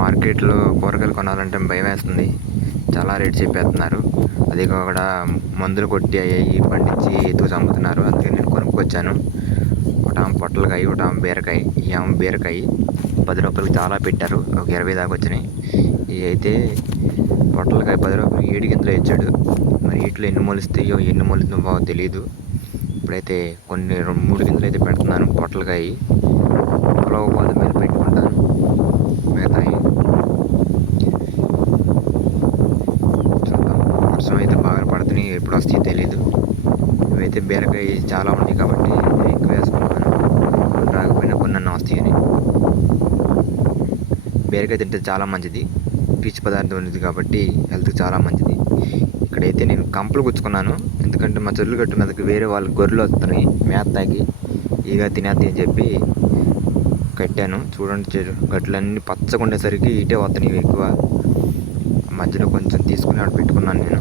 మార్కెట్లో కూరగాయలు కొనాలంటే భయం వేస్తుంది. చాలా రేట్ చెప్పేస్తున్నారు. అది కూడా మందులు కొట్టి అవి పండించి ఎత్తుకు అమ్ముతున్నారు. అందుకే నేను కొనుక్కొచ్చాను. ఒకటామ పొట్లకాయ, ఒకటామ బీరకాయ. ఈ ఆమె బీరకాయ రూ. 10 చాలా పెట్టారు. ఒక 20 దాకా వచ్చినాయి. ఇవి అయితే పొట్లకాయ రూ. 10 7 గింజలు ఇచ్చాడు. మరి వీటిలో ఎన్ని మొలుస్తాయో ఎన్ని మొలుతుందో తెలియదు. ఇప్పుడైతే కొన్ని 3 గింజలు అయితే పెడుతున్నాను పొట్లకాయ. పొలవపోతే మీరు పెట్టుకుంటాను మిగతాయి. చూద్దాం. వర్షం అయితే బాగా పడుతున్నాయి. ఎప్పుడు వస్తాయో తెలీదు. ఇవైతే బీరకాయ చాలా ఉన్నాయి కాబట్టి ఎక్కువ వేసుకున్నాను. రాకపోయినా కొన్ని అన్న వస్తాయని. బీరకాయ తింటే చాలా మంచిది. పీచు పదార్థం ఉంది కాబట్టి హెల్త్కి చాలా మంచిది. ఇక్కడైతే నేను కంపలు గుచ్చుకున్నాను. ఎందుకంటే మా చెరువులు గట్టు మీదకి వేరే వాళ్ళు గొర్రెలు వస్తున్నాయి మేత తాగి ఈగ తినేద్ది అని చెప్పి కట్టాను. చూడండి, గట్లన్నీ పచ్చగా ఉండేసరికి ఇటే వస్తున్నాయి ఎక్కువ. మధ్యలో కొంచెం తీసుకుని అక్కడ పెట్టుకున్నాను నేను.